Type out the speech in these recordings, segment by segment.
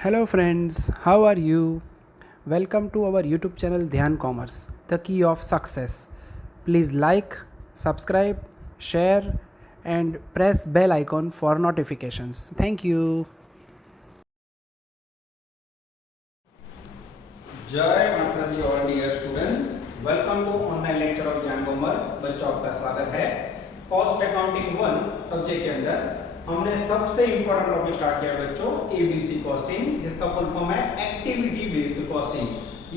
Hello friends, how are you? Welcome to our YouTube channel Dhyan Commerce, the key of success. Please like, subscribe, share and press bell icon for notifications. Thank you. जय माता दी all dear students, welcome to online lecture of Gyan commerce. बच्चों आपका स्वागत है। Cost accounting 1 subject के अंदर हमने सबसे इंपॉर्टेंट टॉपिक स्टार्ट किया बच्चों, एबीसी कॉस्टिंग, जिसका फुल फॉर्म है एक्टिविटी बेस्ड कॉस्टिंग।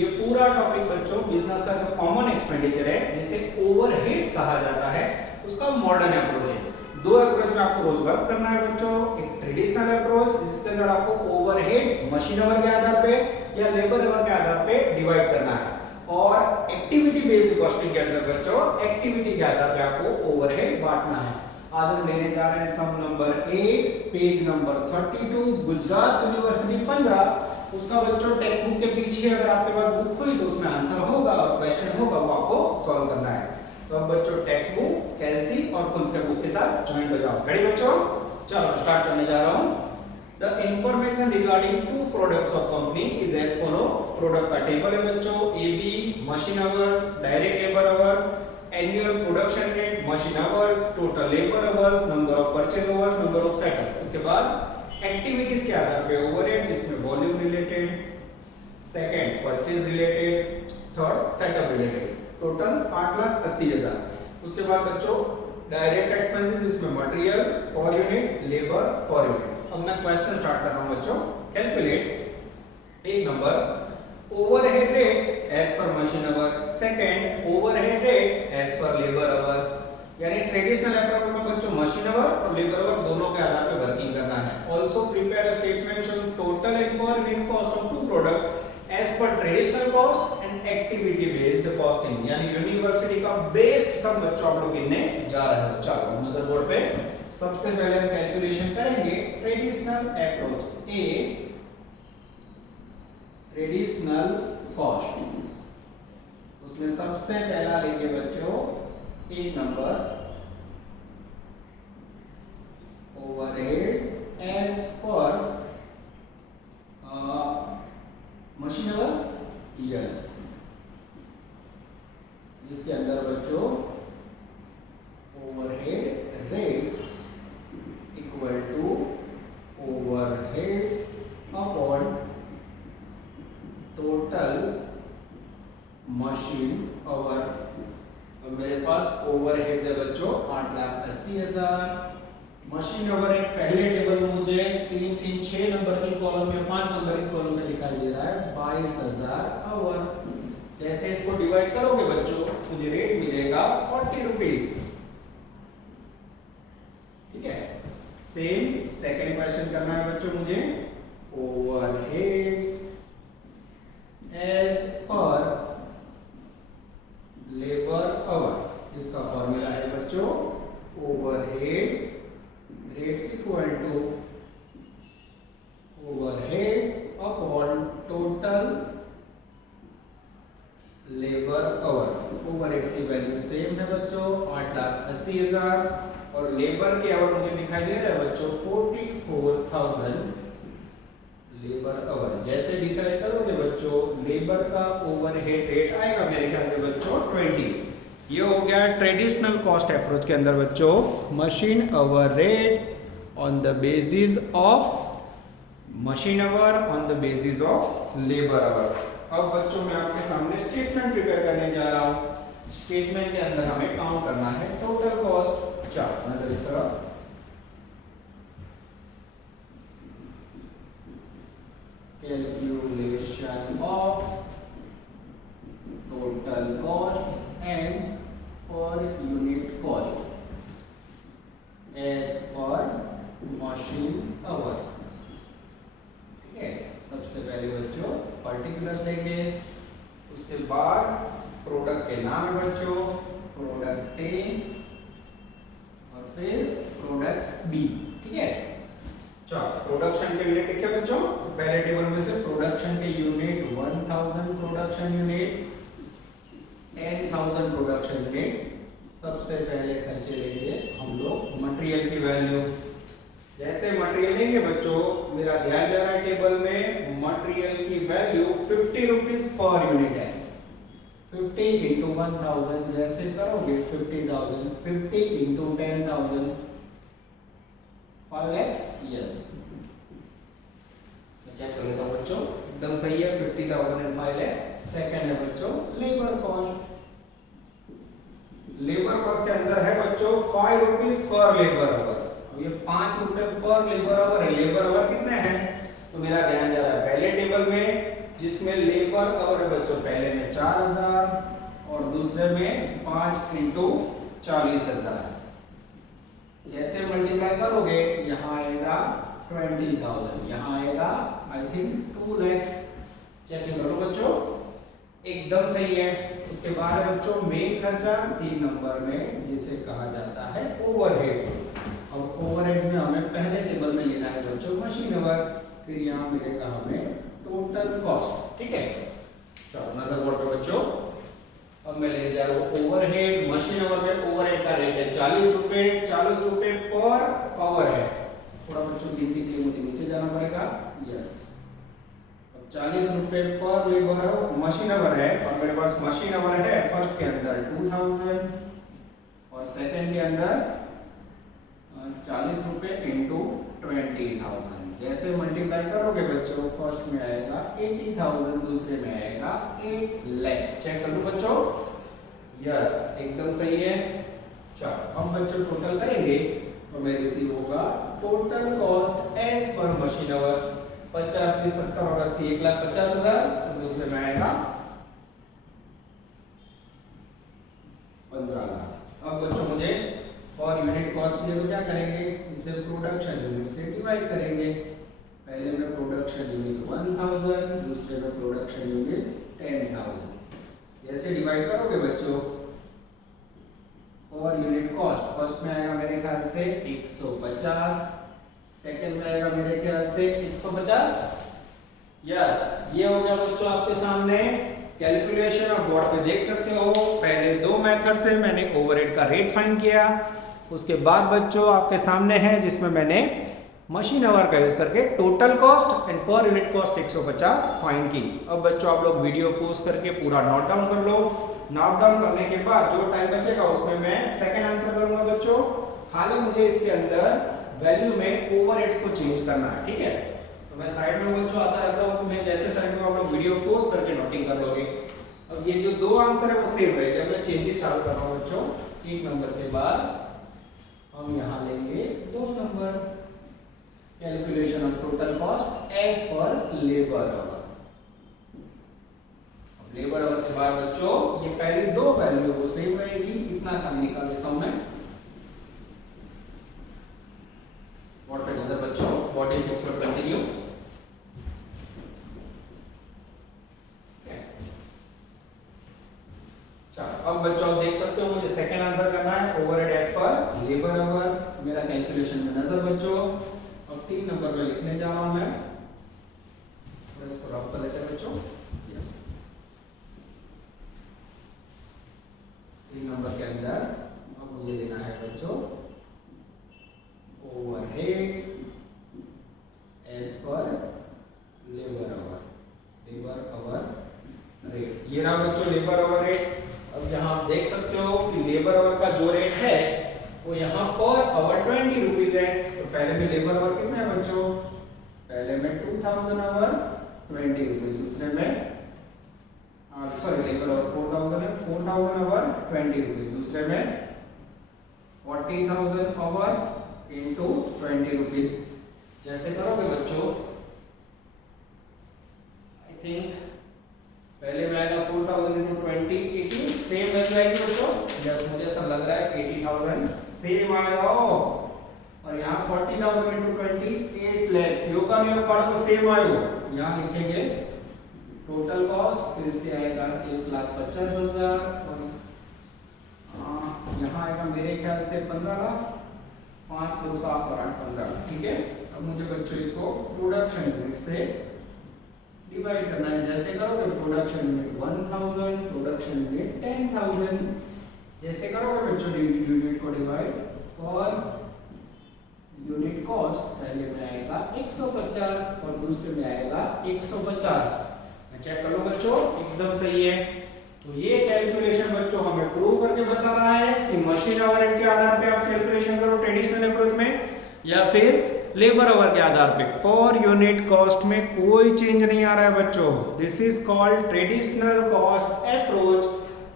ये पूरा टॉपिक बच्चों बिजनेस का जो कॉमन एक्सपेंडिचर है, जिसे ओवरहेड्स कहा जाता है, उसका मॉडर्न अप्रोच है। दो अप्रोच में आपको रोज वर्क करना है बच्चों। एक ट्रेडिशनल अप्रोच जिसके अंदर आपको ओवरहेड्स मशीन आवर के आधार पे या लेबर आवर के आधार पे डिवाइड करना है, और एक्टिविटी बेस्ड कॉस्टिंग के अंदर बच्चों एक्टिविटी के आधार पे आपको ओवरहेड बांटना है। आज हम लेने जा रहे हैं sum number 8, page number 32, Gujarat university 15। उसका बच्चों टेक्स्ट बुक के पीछे अगर आपके पास बुक हुई तो उसमें आंसर होगा और क्वेश्चन होगा, वो आपको सॉल्व करना है। तो अब बच्चों टेक्स्ट बुक, कैलसी और फुल स्टैक बुक के साथ ज्वाइन हो जाओ। रेडी बच्चों? चलो स्टार्ट करने जा रहा हूं। The information regarding to products of company is as follow. Product का टेबल है बच्चों, AB machine hours, direct labour hour, annual production rate, machine hours, total labour hours, number of purchase hours, number of setup. उसके बाद activities के आधार पे overhead, जिसमें volume related, second purchase related, third setup related. Total 8,80,000। उसके बाद बच्चों direct expenses, जिसमें material per unit, labour per unit. अब मैं क्वेश्चन स्टार्ट कर रहा हूं बच्चों। कैलकुलेट एक number overhead rate as per machine hour, second overhead rate as per labour hour. यानी ट्रेडिशनल अप्रोच में बच्चों मशीन आवर और लेबर आवर दोनों के आधार पर वर्किंग करना है। Also prepare a statement showing total and per unit cost of two product as per traditional cost and activity based costing. यानी यूनिवर्सिटी का बेस्ट सब बच्चों आप लोग गिनने जा रहे हो। चलो नजर बोर्ड पे सबसे पहले हम कैलकुलेशन करेंगे traditional approach, a traditional cost. उसमें सबसे पहला लेंगे बच्चों एक number overheads as per machine hour, yes, जिसके अंदर बच्चों overhead rates equal to overheads upon total machine hour. और मेरे पास ओवरहेड्स है बच्चों 8,80,000। मशीन आवर एक पहले टेबल में मुझे 3 3 6 नंबर की कॉलम में 5 नंबर की कॉलम में दिखाई दे रहा है 22,000 आवर। जैसे इसको डिवाइड करोगे बच्चों मुझे रेट मिलेगा 40 रुपीज। ठीक है। सेम सेकंड क्वेश्चन करना है बच्चों मुझे। Overheads as per labour hour, जिसका फॉर्मूला है बच्चों overhead rates equal to overheads upon total labour hour. Overheads की वैल्यू सेम है बच्चों 8,80,000 और लेबर के आवर मुझे दिखाई दे रहा है बच्चों 44,000 लेबर आवर। जैसे डिसाइड करोगे बच्चों लेबर का ओवरहेड रेट आएगा मेरे ख्याल से बच्चों 20। ये हो गया ट्रेडिशनल कॉस्ट अप्रोच के अंदर बच्चों machine hour rate on the basis of machine hour on the basis of labour hour. अब बच्चों मैं आपके सामने स्टेटमेंट प्रिपेयर करने जा रहा हूं। स्टेटमेंट के अंदर हमें काउंट करना है टोटल कॉस्ट। चलो नजर इस तरह, calculation of total cost and per unit cost as per machine hour. ठीक है। सबसे पहले बच्चों पर्टिकुलर्स लेंगे, उसके बाद प्रोडक्ट के नाम है बच्चों प्रोडक्ट ए और फिर प्रोडक्ट बी। ठीक है। चलो प्रोडक्शन के यूनिट लिखे बच्चों। तो पहले टेबल में से प्रोडक्शन के unit 1000 production unit, 10,000 production unit. सबसे पहले खर्चे लेंगे हम लोग मटेरियल की वैल्यू। जैसे मटेरियल लेंगे बच्चों, मेरा ध्यान जा रहा है टेबल में, मटेरियल की वैल्यू 50 रुपीज पर यूनिट है। 50 इंटू 1000, जैसे करोगे 50,000, 50 इंटू 10,000, 5 lakhs, यस। चेक कर लेता हूँ बच्चों, एकदम सही है, 50,000 एंड 5 lakhs। सेकेंड है बच्चों लेबर कॉस्ट। लेबर कॉस्ट के अंदर है बच्चों 5 रुपीज पर लेबर आवर। अब ये 5 रुपए पर लेबर आवर है। लेबर आवर कितने हैं, तो मेरा ध्यान जा रहा है पहले टेबल में, जिसमें लेबर आवर है बच्चों पहले में 4000 और दूसरे में 5 इंटू 40,000। जैसे मल्टीप्लाई करोगे यहाँ आएगा 20,000, यहाँ आएगा आई थिंक 2 lakhs। चेक करो बच्चों, एकदम सही है। उसके बाद है बच्चों मेन खर्चा 3 नंबर में, जिसे कहा जाता है ओवरहेड्स। अब ओवरहेड्स में हमें पहले टेबल में लेना है बच्चों मशीन आवर, फिर यहाँ मिलेगा हमें टोटल कॉस्ट। ठीक है, चलो नजर बोर्ड पे बच्चों। अब मैं ले जा रहा हूँ ओवरहेड। मशीन आवर में ओवरहेड का रेट है 40 रुपए, 40 रुपए पर आवर है। थोड़ा बच्चों गिनती के लिए मुझे नीचे जाना पड़ेगा, यस। 40 रुपए पर लेबर मशीन आवर है, और मेरे पास मशीन आवर है फर्स्ट के अंदर 2000 और सेकंड के अंदर 40 रुपए इंटू 20,000। जैसे मल्टीप्लाई करोगे बच्चों, फर्स्ट में आएगा 80,000, दूसरे में आएगा 8 lakhs। चेक कर लो बच्चों, यस एकदम सही है। चलो अब बच्चों टोटल करेंगे तो मेरे रिसीव होगा total cost as per machine hour 50, 20, 70 और 80, 1,50,000। तो दूसरे में आएगा 15 लाख। अब बच्चों मुझे और यूनिट कॉस्ट चाहिए तो क्या करेंगे, इसे प्रोडक्शन यूनिट से डिवाइड करेंगे। पहले में प्रोडक्शन यूनिट 1000, दूसरे में प्रोडक्शन यूनिट 10,000। जैसे डिवाइड करोगे बच्चों, और यूनिट कॉस्ट फर्स्ट में आएगा मेरे ख्याल से 150, सेकंड में आएगा मेरे ख्याल से 150, यस। ये हो गया बच्चों आपके सामने कैलकुलेशन। आप बोर्ड पे देख सकते हो, पहले 2 मेथड से मैंने ओवरहेड का रेट फाइंड किया। उसके बाद बच्चों आपके सामने है जिसमें मैंने मशीन आवर का यूज करके total cost and per unit cost 150 find की। अब बच्चों आप लोग वीडियो पॉज करके पूरा नोट डाउन कर लो। नोट डाउन करने के बाद जो टाइम बचेगा उसमें मैं सेकंड आंसर करूंगा बच्चों। खाली मुझे इसके अंदर वैल्यू में ओवरहेड्स को चेंज करना है, ठीक है। तो मैं साइड में बच्चों आशा रखता हूं कि मैं जैसे साइड में आप लोग वीडियो पॉज करके नोटिंग कर लोगे। अब ये जो 2 आंसर है वो सेम रहेगा। मैं चेंजेस चालू कर रहा हूं बच्चों। 1 नंबर के बाद हम यहां लेंगे 2 number, calculation of total cost as per labour hour. अब लेबर आवर के बाद बच्चों ये पहली 2 वैल्यू वो सेम रहेगी। इतना खाली निकाल देता हूं मैं। बोर्ड पे नजर बच्चों, बॉडी फिक्स पर कंटिन्यू। अब बच्चों आप देख सकते हो मुझे सेकंड आंसर करना है overhead as per labour hour. मेरा कैलकुलेशन में नजर बच्चों। अब 3 नंबर पे लिखने जा रहा हूं मैं, तो इसको रफ कर लेते हैं बच्चों, यस। 3 नंबर के अंदर अब मुझे लेना है बच्चों overheads as per labour hour, labour hour rate. ये रहा बच्चों लेबर आवर रेट। अब यहाँ आप देख सकते हो कि लेबर आवर का जो रेट है वो यहाँ पर आवर 20 रुपीज है। तो पहले में लेबर आवर कितना है बच्चों, पहले में 2000 आवर 20 रुपीज, दूसरे में सॉरी लेबर आवर 4000 है, 4000 आवर 20 रुपीज, दूसरे में 40,000 आवर इंटू 20 रुपीज। जैसे करोगे बच्चों, आई थिंक पहले में आएगा 4000 इंटू 20, 80 सेम वैल्यू आएगी बच्चों। यस मुझे ऐसा लग रहा है 80,000 सेम आएगा। और यहाँ 40,000 इंटू 20 8 lakhs। योग का नियम पढ़ो तो सेम आएगा। यहाँ लिखेंगे टोटल कॉस्ट, फिर से आएगा 1,50,000 और यहाँ आएगा मेरे ख्याल से 15 लाख। 5 2 7 और 8 15, ठीक है। अब मुझे बच्चों इसको प्रोडक्शन यूनिट से डिवाइड करना है। जैसे करोगे प्रोडक्शन यूनिट 1000, प्रोडक्शन यूनिट 10,000। जैसे करोगे बच्चों यूनिट को डिवाइड पर यूनिट कॉस्ट पहले में आएगा 150 और दूसरे में आएगा 150। मैं चेक कर लो बच्चों, एकदम सही है। तो ये कैलकुलेशन बच्चों हमें प्रूव करके बता रहा है कि मशीन आवर के आधार पे आप कैलकुलेशन करो ट्रेडिशनल अप्रोच में, या फिर लेबर आवर के आधार पे। पर यूनिट कॉस्ट में कोई चेंज नहीं आ रहा है बच्चों। This is called traditional cost approach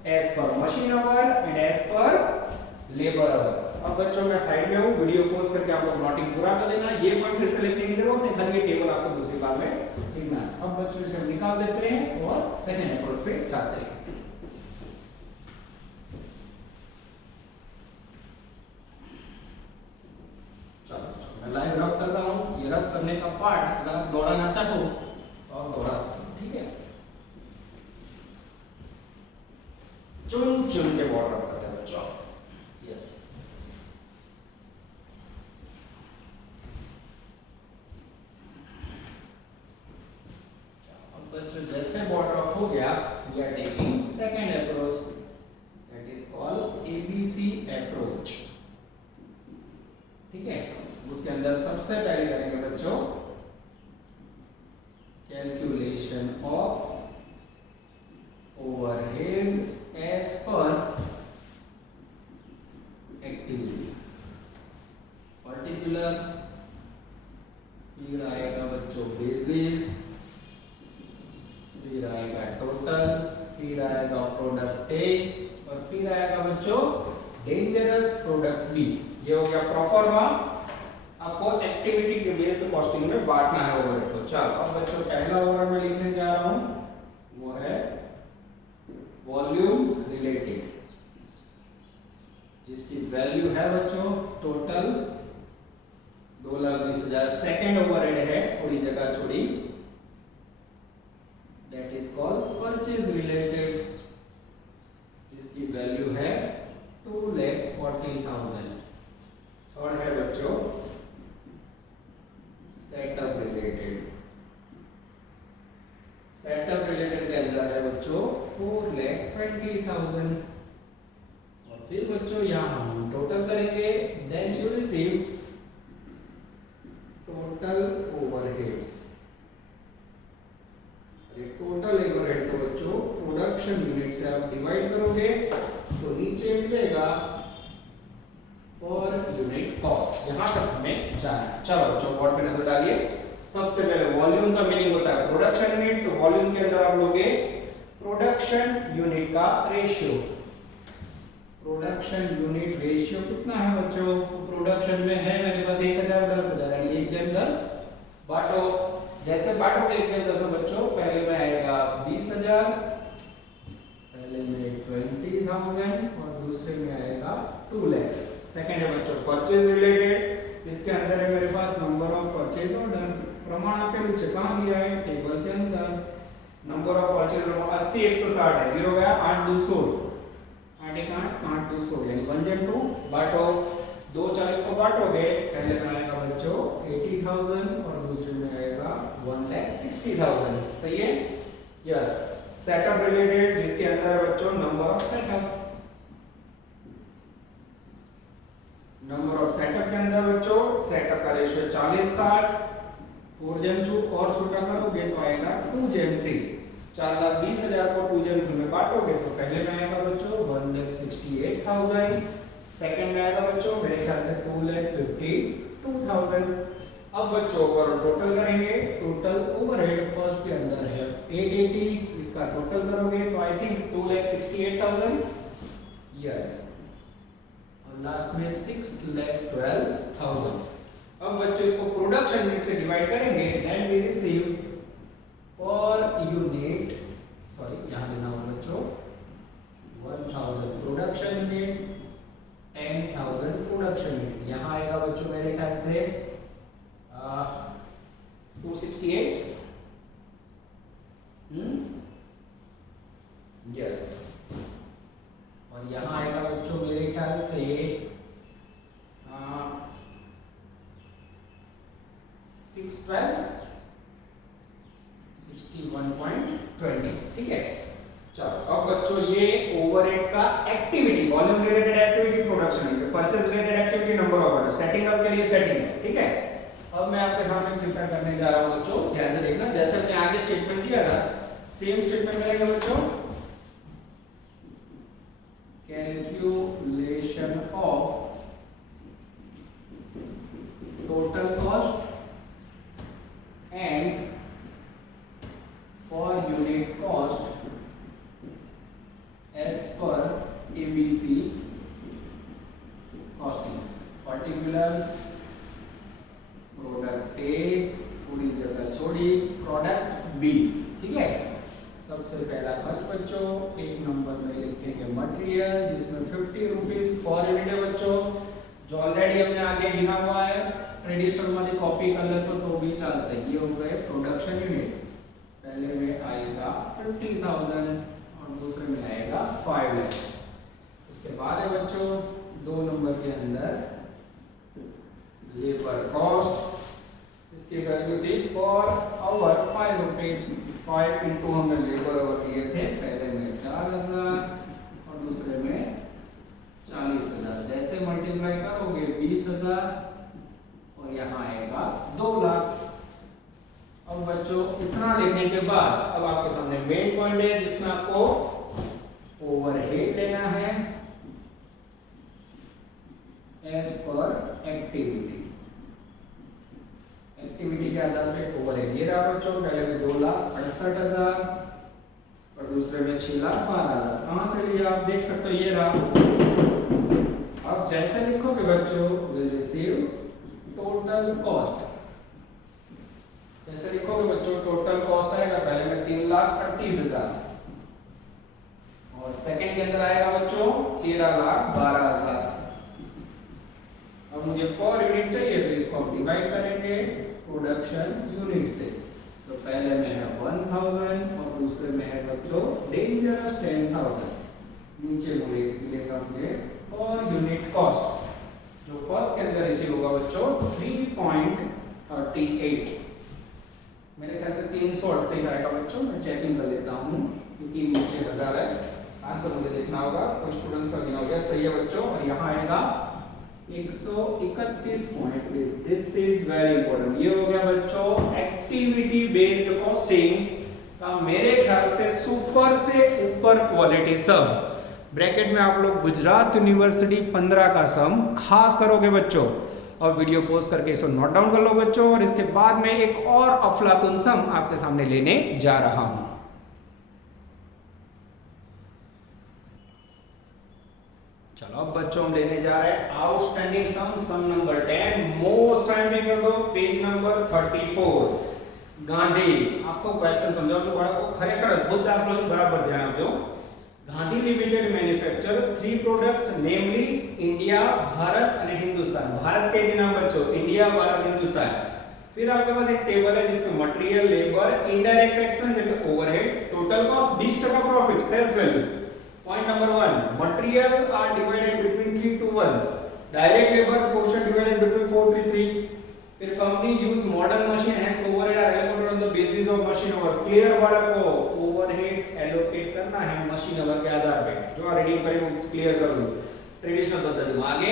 as per machine hour and as per labour hour. अब बच्चों मैं साइड में हूँ, वीडियो पॉज करके आप लोग नोटिंग पूरा कर लेना। ये पॉइंट फिर से लिखने की जरूरत नहीं, खाली ये टेबल आपको दूसरी बार में लिखना है। अब बच्चों इसे हम निकाल देते हैं और सेकंड अप्रोच पे जाते हैं। चलो मैं लाइव रब कर रहा हूँ। ये रब करने का पार्ट अगर आप दौड़ाना चाहो तो आप दौड़ा सकते हो, ठीक है। चुन चुन के बॉर्डर रब करते हैं बच्चों। यस, बच्चों जैसे बॉर्डर ऑफ हो गया, we are taking second approach, that is called ABC approach, ठीक है। उसके अंदर सबसे पहले करेंगे बच्चों calculation of overheads as per activity particular, फिर आएगा बच्चों बेसिस, फिर आएगा टोटल, फिर आएगा प्रोडक्ट ए, और फिर आएगा बच्चों डेंजरस प्रोडक्ट बी। ये हो गया प्रोफॉर्मा। आपको एक्टिविटी के बेस्ड कॉस्टिंग में बांटना है ओवरहेड को। चलो अब बच्चों पहला ओवरहेड में लिखने जा रहा हूं, वो है वॉल्यूम रिलेटेड, जिसकी वैल्यू है बच्चों टोटल 2,20,000। सेकेंड ओवरहेड है, थोड़ी जगह छोड़ी, that is called purchase related, जिसकी वैल्यू है 2,40,000। और है बच्चों सेटअप रिलेटेड। सेटअप रिलेटेड के अंदर है बच्चों 4,20,000। और फिर बच्चों यहां हम टोटल करेंगे, then you receive total overheads. Total overhead को बच्चों प्रोडक्शन यूनिट से आप डिवाइड करोगे तो नीचे मिलेगा पर यूनिट कॉस्ट। यहां तक हमें जाना है। चलो बच्चों बोर्ड पे नजर डालिए। सबसे पहले वॉल्यूम का मीनिंग होता है प्रोडक्शन यूनिट, तो वॉल्यूम के अंदर आप लोगे प्रोडक्शन यूनिट का रेशियो। प्रोडक्शन यूनिट रेशियो कितना है बच्चों? तो प्रोडक्शन में है मेरे पास 1000, 10,000, यानी 1/10 बांटो। जैसे बांटोगे 1/10 बच्चों, पहले में आएगा 20,000, पहले में 20,000 और दूसरे में आएगा 2 लाख। सेकंड है बच्चों परचेज रिलेटेड। इसके अंदर है मेरे पास नंबर ऑफ परचेज ऑर्डर। प्रमाण आपके नीचे कहां दिया है? टेबल के अंदर। नंबर ऑफ परचेज ऑर्डर 80 160 है, 0 गया 8 2 16, 8 1 8 8 2 16 यानी 1/2 बांटो। 240 को बांटोगे, पहले में आएगा बच्चों 80,000 और दूसरे में आएगा 1,60,000। सही है? यस। सेटअप रिलेटेड, जिसके अंदर है बच्चों number of setup. Number of setup के अंदर बच्चों सेटअप का रेशियो 40/60। 4/2 और छोटा करोगे तो आएगा 2/3। 4,20,000 को 2/3 में बांटोगे तो पहले में आएगा बच्चों 1,68,000। सेकंड में आएगा बच्चों मेरे ख्याल से 2,52,000। अब बच्चों ओवरऑल टोटल करेंगे। टोटल ओवरहेड फर्स्ट के अंदर है 880, इसका टोटल करोगे तो आई थिंक 2,68,000। यस। और लास्ट में 6,12,000। अब बच्चों इसको प्रोडक्शन यूनिट से डिवाइड करेंगे, then we receive per unit, sorry यहां लेना होगा बच्चों 1,000 प्रोडक्शन यूनिट, 10,000 प्रोडक्शन यूनिट। यहां आएगा बच्चों मेरे ख्याल से 268। यस। और यहां आएगा बच्चों मेरे ख्याल से 612 61.20। ठीक है। चलो अब बच्चों ये ओवरहेड्स का activity, volume related activity, production, purchase related activity, number of order, setting up के लिए सेटिंग है, ठीक है। अब मैं आपके सामने प्रिपेयर करने जा रहा हूं बच्चों, ध्यान से देखना। जैसे हमने आगे स्टेटमेंट किया था, सेम स्टेटमेंट मिलेगा बच्चों। Calculation of total cost and per unit cost as per ABC costing, particulars, product A थोड़ी जगह छोड़ी, प्रोडक्ट B, ठीक है। सबसे पहला खर्च बच्चों एक नंबर में लिखेंगे मटेरियल, जिसमें 50 रुपीज पर यूनिट है बच्चों, जो ऑलरेडी हमने आगे गिना हुआ है। ट्रेडिशनल वाली कॉपी कर ले सो तो भी चल से। ये हो गए प्रोडक्शन यूनिट, पहले में आएगा 50,000 और दूसरे में आएगा 5 लाख। उसके बाद है बच्चों 2 नंबर के अंदर लेबर कॉस्ट, जिसकी वैल्यू थी पर आवर 5 रुपीज, 5 इंटू हमने लेबर आवर दिए थे, पहले में 4,000 और दूसरे में 40,000। जैसे मल्टीप्लाई करोगे 20,000 और यहाँ आएगा 2 लाख। अब बच्चों इतना लिखने के बाद अब आपके सामने मेन पॉइंट है, जिसमें आपको ओवरहेड लेना है एज पर एक्टिविटी। एक्टिविटी के आधार पे ओवरहेड ये रहा बच्चों, पहले में 2,68,000 और दूसरे में 6,12,000। कहां से लिया आप देख सकते हो, ये रहा। अब जैसे लिखोगे बच्चों विल रिसीव टोटल कॉस्ट, जैसे लिखोगे बच्चों टोटल कॉस्ट आएगा पहले में 3,38,000 और सेकंड के अंदर आएगा बच्चों 13,12,000। अब मुझे पर यूनिट चाहिए तो इसको हम डिवाइड करेंगे प्रोडक्शन यूनिट से। तो पहले में है 1,000 और दूसरे में है बच्चों डेंजरस 10,000। नीचे मिलेगा मुझे पर यूनिट कॉस्ट, जो फर्स्ट के अंदर रिसीव होगा बच्चों 3.38। मेरे ख्याल से 338 आएगा बच्चों, मैं चेकिंग कर लेता हूँ क्योंकि नीचे 1000 है। आंसर मुझे देखना होगा, कुछ स्टूडेंट्स का गिना होगा। सही है बच्चों, और यहाँ आएगा 131.20। This is very important. ये हो गया बच्चों एक्टिविटी बेस्ड कॉस्टिंग का मेरे ख्याल से सुपर से ऊपर क्वालिटी सम। ब्रैकेट में आप लोग गुजरात यूनिवर्सिटी 15 का सम खास करोगे बच्चों, और वीडियो पोस्ट करके इसे नोट डाउन कर लो बच्चों। और इसके बाद में एक और अफलातुन सम आपके सामने लेने जा रहा हूं। चलो अब बच्चों हम लेने जा रहे हैं आउटस्टैंडिंग सम नंबर 10। मोस्ट टाइम भी कर दो, पेज नंबर 34। गांधी आपको क्वेश्चन समझाओ जो बड़ा को खरेखर अद्भुत दाखलो છે, બરાબર ધ્યાન આપજો। गांधी लिमिटेड मैन्युफैक्चर 3 प्रोडक्ट्स नेमली इंडिया, भारत और हिंदुस्तान। भारत के नाम बच्चों इंडिया, भारत, हिंदुस्तान। फिर आपके पास एक टेबल है जिसमें material, labour, indirect expense and overheads, total cost, 20% profit, sales value. Point number 1, material are divided between 3 to 1, direct labour portion divided between 4 to 3। फिर company use modern machine, hence overhead are allocated on the basis of machine hours. Clear वाला को overheads allocate करना है machine our के आधार पे, जो reading करें क्लियर कर लो ट्रेडिशनल पद्धति में। आगे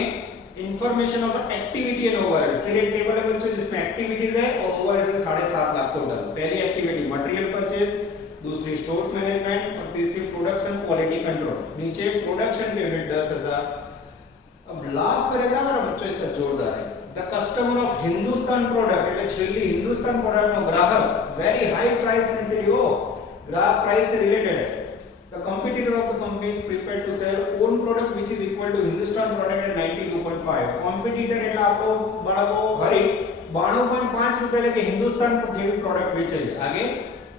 information of activity and overheads. फिर एक टेबल है बच्चों जिसमें एक्टिविटीज है और ओवरहेड्स है 7.5 लाख टोटल। पहली एक्टिविटी मटेरियल परचेज, दूसरी स्टोर्स मैनेजमेंट और तीसरी प्रोडक्शन क्वालिटी कंट्रोल। नीचे प्रोडक्शन के यूनिट 10,000। अब लास्ट पैराग्राफ है बच्चों इसका जोरदार है। The customer of Hindustan product એટલે છેલ્લી હિન્દુસ્તાન પ્રોડક્ટ નો ગ્રાહક વેરી હાઈ પ્રાઇસ સેન્સિટિવ ग्राहक प्राइस से रिलेटेड है। The competitor of the company is prepared to sell own product which is equal to Hindustan product at 92.5। competitor એટલે આપણો બાળકો હરી 92.5 રૂપિયા લેકે હિન્દુસ્તાન જેવી પ્રોડક્ટ વેચે છે। આગે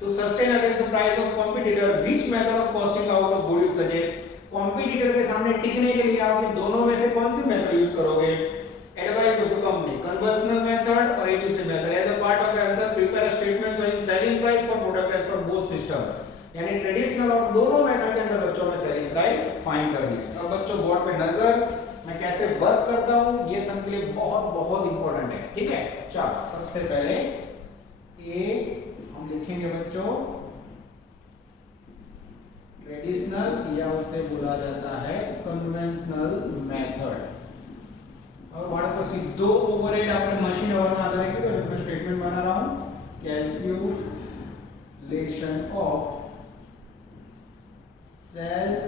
to sustain against the price of competitor which method of costing out of would you suggest। competitor के सामने टिकने के लिए आप दोनों में से कौन सी मेथड यूज करोगे। advice of the company, conventional method or ABC method। as a part of answer prepare a statement showing selling price for product as per both system। यानी ट्रेडिशनल और दोनों मेथड के अंदर बच्चों में सेलिंग प्राइस फाइंड करनी है। अब बच्चों बोर्ड पे नजर, मैं कैसे वर्क करता हूं ये सब के लिए बहुत बहुत इंपॉर्टेंट है, ठीक है। चलो सबसे पहले ए हम लिखेंगे बच्चों ट्रेडिशनल या उसे बोला जाता है कन्वेंशनल मेथड। और बाळको सीधो ओवरहेड આપણે મશીન અવરના આધારે કીધું એટલે मैं સ્ટેટમેન્ટ બના रहा हूं calculation of sales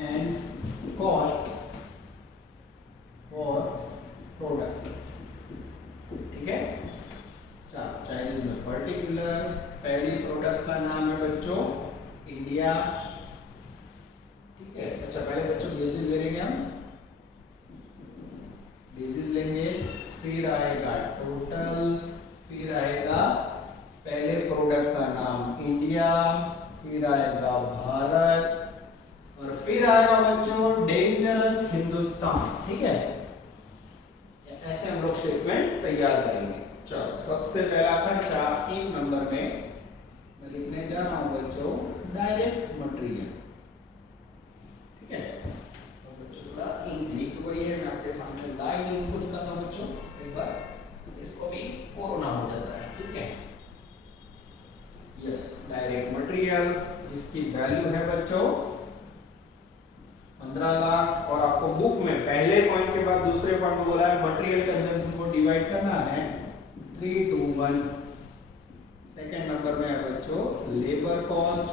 and cost for product. ठीक है, चाइनीज में पर्टिकुलर, पहली प्रोडक्ट का नाम है बच्चों इंडिया। ठीक है, अच्छा पहले बच्चों बेसिस ले लेंगे, हम बेसिस लेंगे, फिर आएगा टोटल, फिर आएगा पहले प्रोडक्ट का नाम इंडिया, फिर आएगा भारत, और फिर आएगा बच्चों डेंजरस हिंदुस्तान। ठीक है, ऐसे हम लोग स्टेटमेंट तैयार करेंगे। चलो, सबसे पहला खर्चा 3 नंबर में मैं लिखने जा रहा हूं बच्चों डायरेक्ट मटेरियल। ठीक है, तो बच्चों थोड़ा इंक लिख वही है, मैं आपके सामने लाइन इनपुट कर रहा हूं बच्चों, एक बार इसको भी कोरोना हो जाता है। ठीक है, यस, डायरेक्ट मटेरियल जिसकी वैल्यू है बच्चों 15 लाख, और आपको बुक में पहले पॉइंट के बाद दूसरे पॉइंट में बोला है मटेरियल कंजम्पशन को डिवाइड करना है 3 to 1। सेकंड नंबर में है बच्चों लेबर कॉस्ट,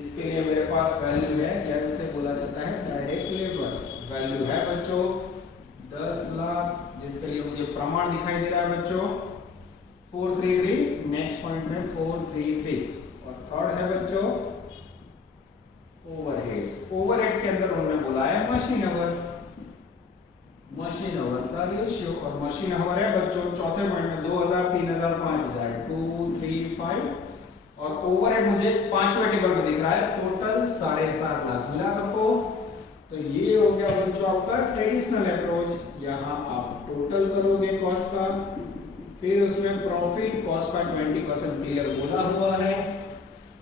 इसके लिए मेरे पास वैल्यू है या इसे बोला जाता है डायरेक्ट लेबर। वैल्यू है बच्चों 10 लाख, जिसके लिए मुझे प्रमाण दिखाई दे रहा है बच्चों 433, नेक्स्ट पॉइंट में 433। और थर्ड है बच्चों ओवरहेड्स। ओवरहेड्स के अंदर उन्होंने बोला है मशीन आवर, मशीन आवर का रेशियो, और मशीन आवर है बच्चों चौथे पॉइंट में 2000, 3000, 5000, 2, 3, 5, और ओवरहेड मुझे पांचवें टेबल में दिख रहा है टोटल 7.5 लाख मिला सबको। तो ये हो गया बच्चों आपका ट्रेडिशनल अप्रोच। यहाँ आप टोटल करोगे कॉस्ट का, फिर उसमें प्रॉफिट कॉस्ट का 20% क्लियर बोला हुआ है,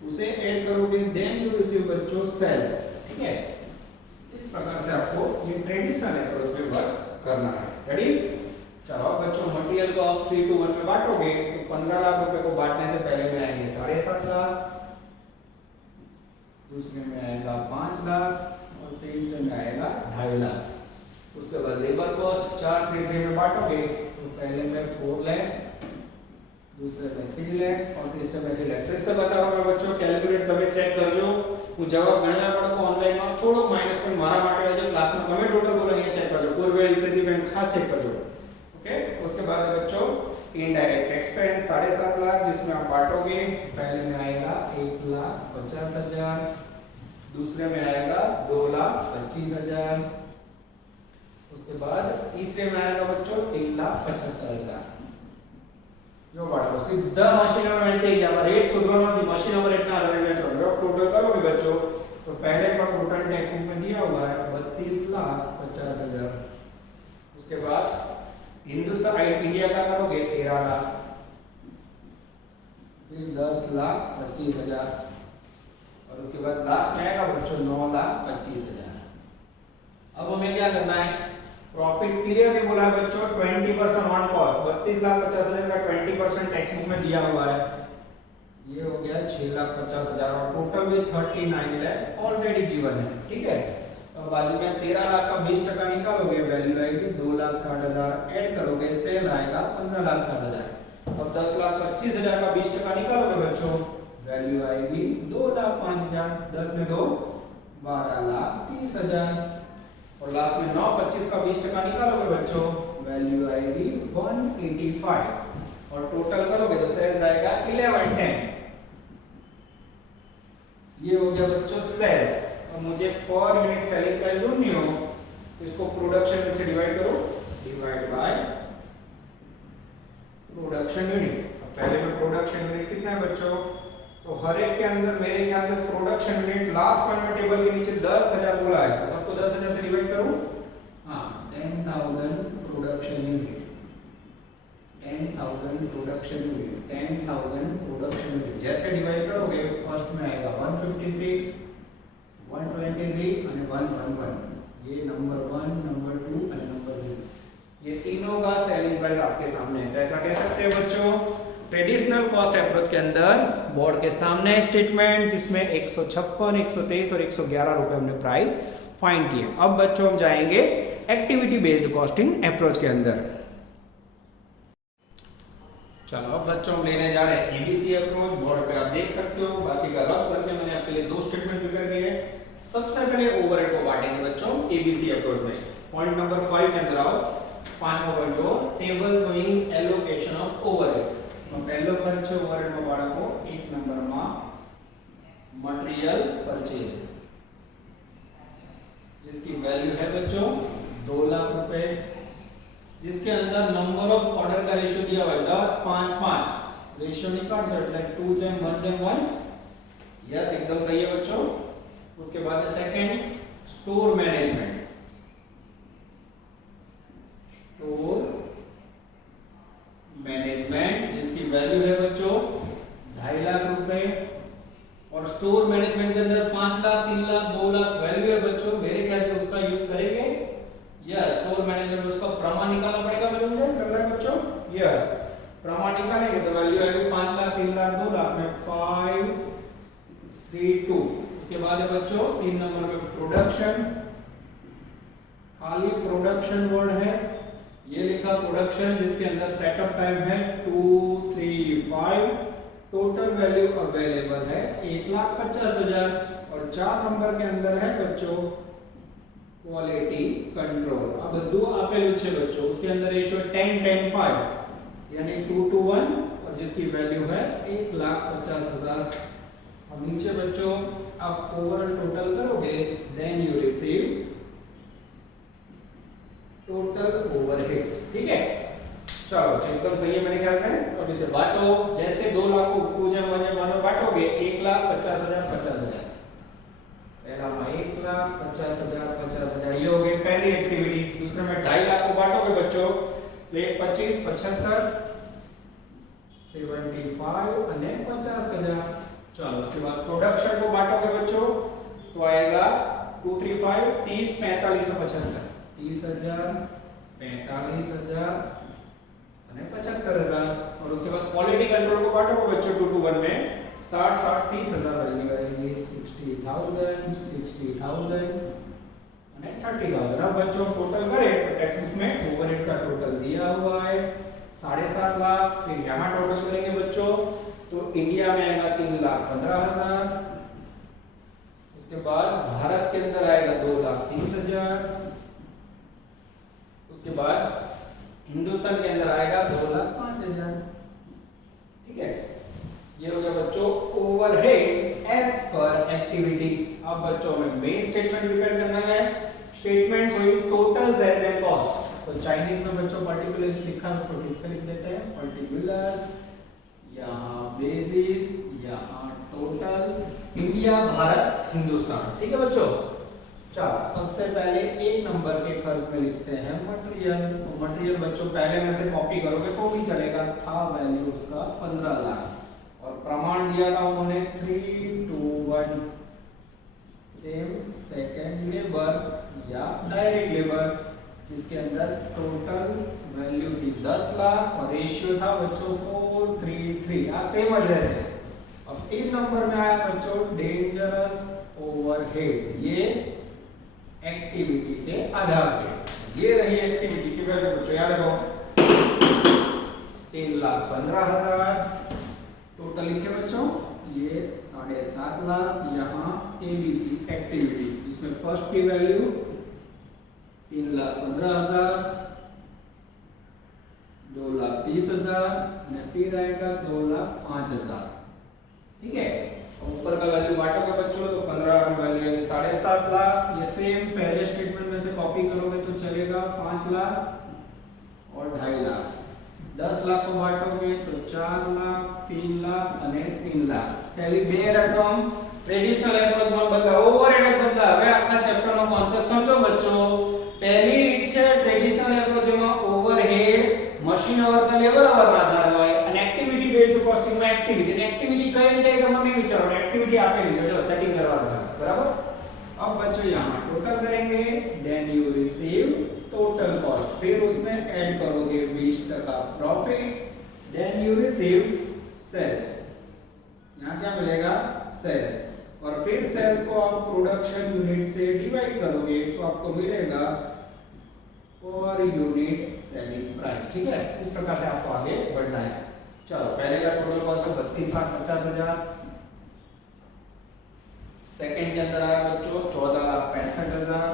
उसे ऐड करोगे, देन यू रिसीव बच्चों सेल्स। ठीक है, इस प्रकार से आपको ये ट्रेडिशनल अप्रोच में वर्क करना है। रेडी? चलो बच्चों, मटेरियल को आप 3 to 1 में बांटोगे तो 15 लाख रुपए को बांटने से पहले में आएंगे 7.5 लाख, दूसरे में आएगा 5 लाख, और तीसरे में आएगा 2.5 लाख। उसके बाद लेबर कॉस्ट 4, 3, 3 में बांटोगे तो पहले में 4 लाख, दूसरे में 3 लाख, और तीसरे में 3 लाख। फिर से बता रहा हूं बच्चों, कैलकुलेट તમે ચેક કરજો, હું જવાબ ગણવા પડકો ઓનલાઈન માં થોડો માઈનસ પણ મારા માટે હોય છે, ક્લાસ માં તમે ટોટલ બોલો અહીંયા ચેક કરજો, પૂર્વે વિપરીત બેંક ખાસ ચેક करजो। ओके, उसके बाद है बच्चों इनडायरेक्ट एक्सपेंस 7.5 लाख, जिसमें आप बांटोगे पहले में आएगा 1,50,000, दूसरे में आएगा 2,25,000, उसके बाद तीसरे में आएगा बच्चों 3,75,000। जो बाळको सीधा मशीन में वेचे जावा रेट शोधવાનો નથી, मशीन में रेट ना आधारे वेचो। जब टोटल करोगे बच्चों तो पहले पर टोटल टैक्स बुक में दिया हुआ है 32,50,000। उसके बाद हिंदुस्तान इंडिया का करोगे 13 लाख, फिर 10,25,000, और उसके बाद लास्ट में आएगा बच्चों 9,25,000। अब हमें क्या करना है, प्रॉफिट क्लियर भी बोला है बच्चों 20% ऑन कॉस्ट, 32,50,000 का 20% टैक्स बुक में दिया हुआ है, ये हो गया 6,50,000, और टोटल भी 39 लाख ऑलरेडी गिवन है। ठीक है, अब बाजू में 13 लाख का 20% निकालोगे, वैल्यू आएगी 2,60,000, ऐड करोगे सेल आएगा 15,60,000। अब 10,25,000 का 20% निकालोगे बच्चों, वैल्यू आएगी 2,05,000, 10 में 2 12,30,000, और लास्ट में 9,25 का 20% निकालोगे बच्चों, वैल्यू आएगी 185, और टोटल करोगे तो सेल्स आएगा 1110। ये हो गया बच्चों सेल्स। और मुझे पर यूनिट सेलिंग प्राइस ढूंढनी हो तो इसको प्रोडक्शन से डिवाइड करो, डिवाइड बाय प्रोडक्शन यूनिट। पहले में प्रोडक्शन यूनिट कितना है बच्चों, तो हर एक के अंदर मेरे ख्याल से प्रोडक्शन यूनिट लास्ट पॉइंट में टेबल के नीचे 10,000 बोला है, तो सबको 10,000 से डिवाइड करूं। हां, 10,000 production unit, 10,000 production unit, 10,000 production unit. जैसे डिवाइड करोगे फर्स्ट में आएगा 156, 123 और 111। ये नंबर 1, नंबर 2 और नंबर 3, ये तीनों का सेलिंग प्राइस आपके सामने है। तो ऐसा कह सकते हैं बच्चों ट्रेडिशनल कॉस्ट अप्रोच के अंदर बोर्ड के सामने स्टेटमेंट जिसमें 156, 123 और 111 रुपए हमने प्राइस फाइंड किए। अब बच्चों हम जाएंगे एक्टिविटी बेस्ड कॉस्टिंग अप्रोच के अंदर। चलो अब बच्चों हम लेने जा रहे हैं एबीसी अप्रोच। बोर्ड पे आप देख सकते हो, बाकी का रफ करके मैंने आपके लिए दो स्टेटमेंट प्रिपेयर किए हैं। सबसे पहले ओवरहेड को बांटेंगे बच्चों एबीसी अप्रोच में। पॉइंट नंबर 5 के अंदर आओ, पांचवा पॉइंट जो table showing allocation of overheads. तो पहलो खर्च ओवरहेड में बाळको 1 नंबर में मटेरियल परचेज जिसकी वैल्यू है बच्चों 2 लाख रुपए, जिसके अंदर नंबर ऑफ ऑर्डर का रेशियो दिया हुआ है 10 5 5। रेशियो निकाल सकते हैं 2:1:1। यस एकदम सही है बच्चों। उसके बाद है second store management. Store management जिसकी वैल्यू है बच्चों 2.5 लाख रुपए, और स्टोर मैनेजमेंट के अंदर 5 लाख 3 लाख 2 लाख वैल्यू है बच्चों। मेरे ख्याल से उसका यूज करेंगे। यस स्टोर मैनेजमेंट में उसका प्रमाण निकालना पड़ेगा मुझे, लग रहा है बच्चों। यस प्रमाण निकालेंगे तो वैल्यू आएगी 5 लाख 3 लाख 2 लाख में 5 3 2। उसके बाद है बच्चों 3 नंबर में प्रोडक्शन। खाली प्रोडक्शन वर्ड है, ये लिखा प्रोडक्शन जिसके अंदर सेटअप टाइम है 2 3 5। टोटल वैल्यू अवेलेबल है 1,50,000। और 4 नंबर के अंदर है बच्चों क्वालिटी कंट्रोल। अब दो आपेल छे बच्चों, उसके अंदर रेशियो 10 10 5 यानी 2:1 और जिसकी वैल्यू है 1,50,000। और नीचे बच्चों आप ओवरऑल टोटल करोगे then you receive total overheads. ठीक है, चलो एकदम सही है मेरे ख्याल से। और इसे बांटो, जैसे 2 लाख को 2:1 में बांटोगे 1,50,000 50,000। पहला में 1,50,000 50,000 ये हो गई पहली एक्टिविटी। दूसरे में 2.5 लाख को बांटोगे बच्चों तो 25 75 75 અને 50,000। चलो उसके बाद प्रोडक्शन को बांटोगे बच्चों तो आएगा 2 3 5 30 45 और 75 30,000 45,000 અને 75,000। और उसके बाद क्वालिटी कंट्रोल को बांटोगे बच्चों 2 to 1 में 60 60 30,000 वैल्यू आएगी 60,000 60,000 અને 30,000। अब बच्चों टोटल करें तो टेक्स्ट बुक में ओवरहेड का टोटल दिया हुआ है 7.5 लाख। फिर यहाँ टोटल करेंगे बच्चों तो इंडिया में आएगा 3,15,000। उसके बाद भारत के अंदर आएगा 2,30,000। उसके बाद हिंदुस्तान के अंदर आएगा 2,05,000। ठीक है, ये हो गया बच्चों ओवरहेड्स एज पर एक्टिविटी। अब बच्चों में मेन स्टेटमेंट प्रिपेयर करना है। Statement showing total sales and cost. तो चाइनीज में बच्चों पर्टिकुलर्स लिखा है उसको ठीक से लिख देते हैं। पर्टिकुलर्स, यहाँ बेसिस, यहाँ टोटल। इंडिया भारत हिंदुस्तान। ठीक है बच्चों, चलो सबसे पहले 1 नंबर के खर्च में लिखते हैं मटेरियल। तो मटेरियल बच्चों पहले में से कॉपी करोगे तो भी चलेगा। था वैल्यू उसका 15 लाख और प्रमाण दिया था उन्होंने 3 to 1। सेम सेकंड लेबर या डायरेक्ट लेबर जिसके अंदर टोटल वैल्यू थी 10 लाख और रेशियो था बच्चों 4 3 3। आ सेम एड्रेस है। अब 3 नंबर में आया बच्चों डेंजरस ओवरहेड्स। ये एक्टिविटी के आधार पे ये रही एक्टिविटी की वैल्यू बच्चों याद रखो 3,15,000 टोटल लिखे बच्चों। ये 7.5 लाख यहाँ एबीसी एक्टिविटी इसमें फर्स्ट की वैल्यू 3,15,000 2,30,000 और फिर आएगा 2,05,000। ठीक है, ऊपर का वैल्यू बांटोगे बच्चों तो 15 में वैल्यू आएगी 7.5 लाख। ये सेम पहले स्टेटमेंट में से कॉपी करोगे तो चलेगा 5 लाख और 2.5 लाख। 10 लाख को बांटोगे तो 4 लाख 3 लाख અને 3 લાખ। પહેલી બે રકમ ટ્રેડિશનલ એપ્રોચમાં બદલા ઓવરહેડ બદલા। હવે આખા ચેપ્ટરનો કોન્સેપ્ટ સમજો બચ્ચો। પહેલી રીત છે ટ્રેડિશનલ એપ્રોચ માં ઓવરહેડ મશીન અવર કે લેબર અવર ના આધારે હોય અને એક્ટિવિટી બેઝડ કોસ્ટિંગ માં એક્ટિવિટી અને એક્ટિવિટી કઈ રીતે તમને વિચારો એક્ટિવિટી આપેલી છે જો સેટિંગ કરવાનું है बराबर। अब बच्चों यहाँ टोटल करेंगे then you receive total cost. फिर उसमें ऐड करोगे 20% profit then you receive sales, यहाँ क्या मिलेगा सेल्स, और फिर सेल्स को आप प्रोडक्शन यूनिट से डिवाइड करोगे तो आपको मिलेगा पर यूनिट सेलिंग प्राइस। ठीक है, इस प्रकार से आपको आगे बढ़ना है। चलो पहले का टोटल कॉस्ट है 32,50,000, सेकंड के अंदर आया बच्चों 14,65,000,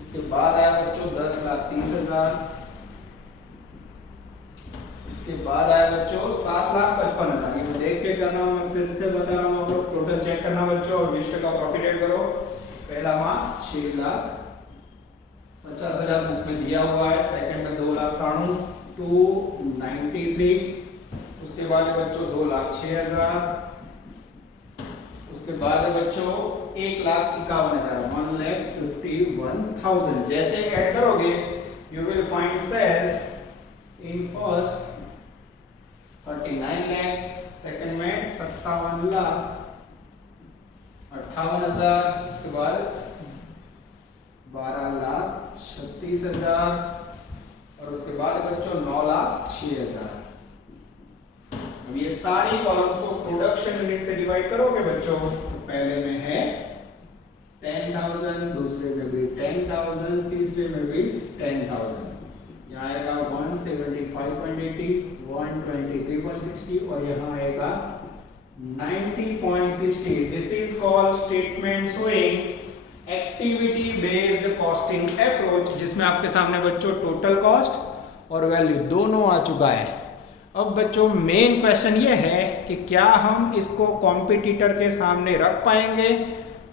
उसके बाद आया बच्चों 10,30,000, उसके बाद आया बच्चों 7,55,000। ये मैं देख के करना हूं, मैं फिर से बता रहा हूं आप लोग टोटल चेक करना बच्चों और 20% प्रॉफिट ऐड करो। पहला माह 6,50,000 बुक में दिया हुआ है, सेकंड में 2,93,293, उसके बाद है बच्चों 2,06,000, उसके बाद है बच्चों 1,51,000, 1,51,000। जैसे ऐड करोगे you will find sales in first 39 lakhs, second में 57,58,000, उसके बाद 12,36,000 और उसके बाद बच्चों 9,06,000। अब ये सारी कॉलम्स को प्रोडक्शन यूनिट से डिवाइड करोगे बच्चों तो पहले में है 10,000, दूसरे में भी 10,000, तीसरे में भी 10,000, यहाँ आएगा 175.80, 123.60 और यहाँ आएगा 90.60। This is called statement showing activity based costing approach, जिसमें आपके सामने बच्चों टोटल कॉस्ट और वैल्यू दोनों आ चुका है। अब बच्चों मेन क्वेश्चन ये है कि क्या हम इसको कॉम्पिटिटर के सामने रख पाएंगे,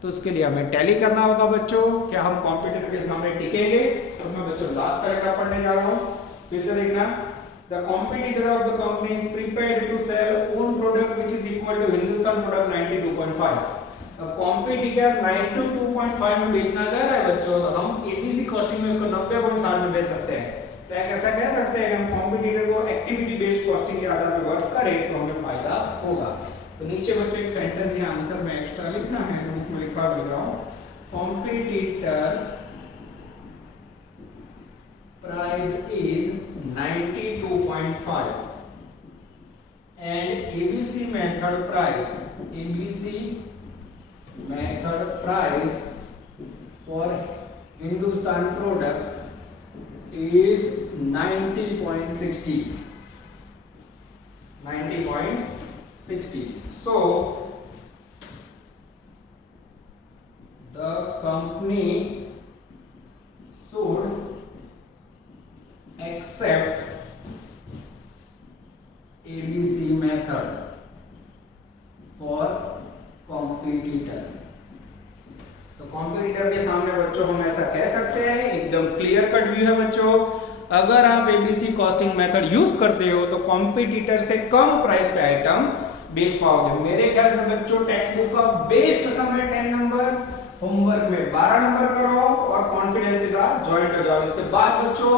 तो उसके लिए हमें टैली करना होगा बच्चों। क्या हम कॉम्पिटिटर के सामने टिकेंगे? तो मैं बच्चों लास्ट पैराग्राफ पढ़ने जा रहा हूँ, फिर से देखना। The competitor of the company is prepared to sell own product which is equal to Hindustan product 92.5। अब कॉम्पिटिटर 92.5 में बेचना चाह रहा है बच्चों, तो हम एबीसी कॉस्टिंग में उसको 90.60 में बेच सकते हैं। तो ऐसा कह सकते हैं कि हम कॉम्पिटिटर को एक्टिविटी बेस्ड कॉस्टिंग के आधार पर वर्क करें तो हमें फायदा होगा। तो नीचे बच्चों एक सेंटेंस या आंसर में एक्स्ट्रा लिखना है, तो मैं लिख रहा हूं competitor price is 92.5 and ABC method price for Hindustan product is 90.60. So the company should accept ABC method for competitor। तो कॉम्पिटिटर के सामने बच्चों हम ऐसा कह सकते हैं, एकदम क्लियर कट व्यू है बच्चों। अगर आप एबीसी कॉस्टिंग मेथड यूज करते हो तो कॉम्पिटिटर से कम प्राइस पे आइटम बेच पाओगे। मेरे ख्याल से बच्चों टेक्स्ट बुक का बेस्ट सम है 10 नंबर, होमवर्क में 12 नंबर करो और कॉन्फिडेंस के साथ ज्वाइन हो जाओ। इसके बाद बच्चों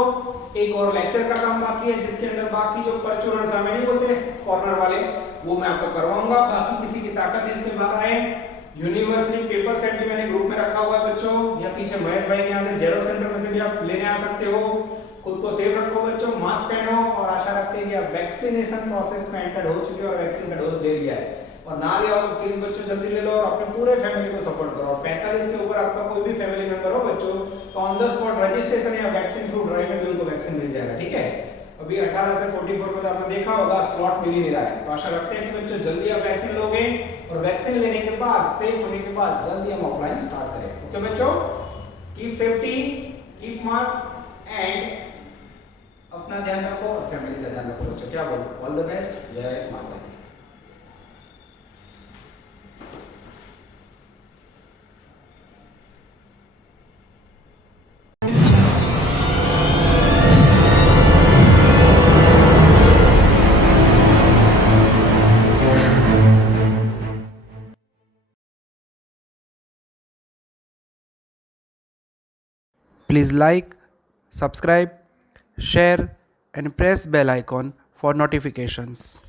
एक और लेक्चर का काम बाकी है, जिसके अंदर बाकी जो परचूनर्स हमें नहीं बोलते कॉर्नर वाले, वो मैं आपको करवाऊंगा। बाकी किसी की ताकत इसके बाद आए। यूनिवर्सिटी पेपर सेट भी मैंने ग्रुप में रखा हुआ है बच्चों, या पीछे महेश भाई के यहाँ से जेरोक्स सेंटर में से भी आप लेने आ सकते हो। खुद को सेफ रखो बच्चों, मास्क पहनो और आशा रखते हैं कि आप वैक्सीनेशन प्रोसेस में एंटर हो चुके हो और वैक्सीन का डोज ले लिया है। और ना लिया हो तो प्लीज बच्चों जल्दी ले लो और अपने पूरे फैमिली को सपोर्ट करो। 45 के ऊपर आपका कोई भी फैमिली मेंबर हो बच्चों तो ऑन द स्पॉट रजिस्ट्रेशन या वैक्सीन थ्रू ड्राइव में भी उनको वैक्सीन मिल जाएगा। ठीक है, अभी 18 से 44 में तो आपने देखा होगा स्लॉट मिल ही नहीं रहा है, तो आशा रखते हैं कि बच्चों जल्दी आप वैक्सीन लोगे और वैक्सीन लेने के बाद सेफ होने के बाद जल्दी हम ऑफलाइन स्टार्ट करें। ओके बच्चों, keep safety, keep mask and अपना ध्यान रखो और फैमिली का ध्यान रखो बच्चों। क्या बोलो, ऑल द बेस्ट, जय माता दी। Please like, subscribe, share and press bell icon for notifications.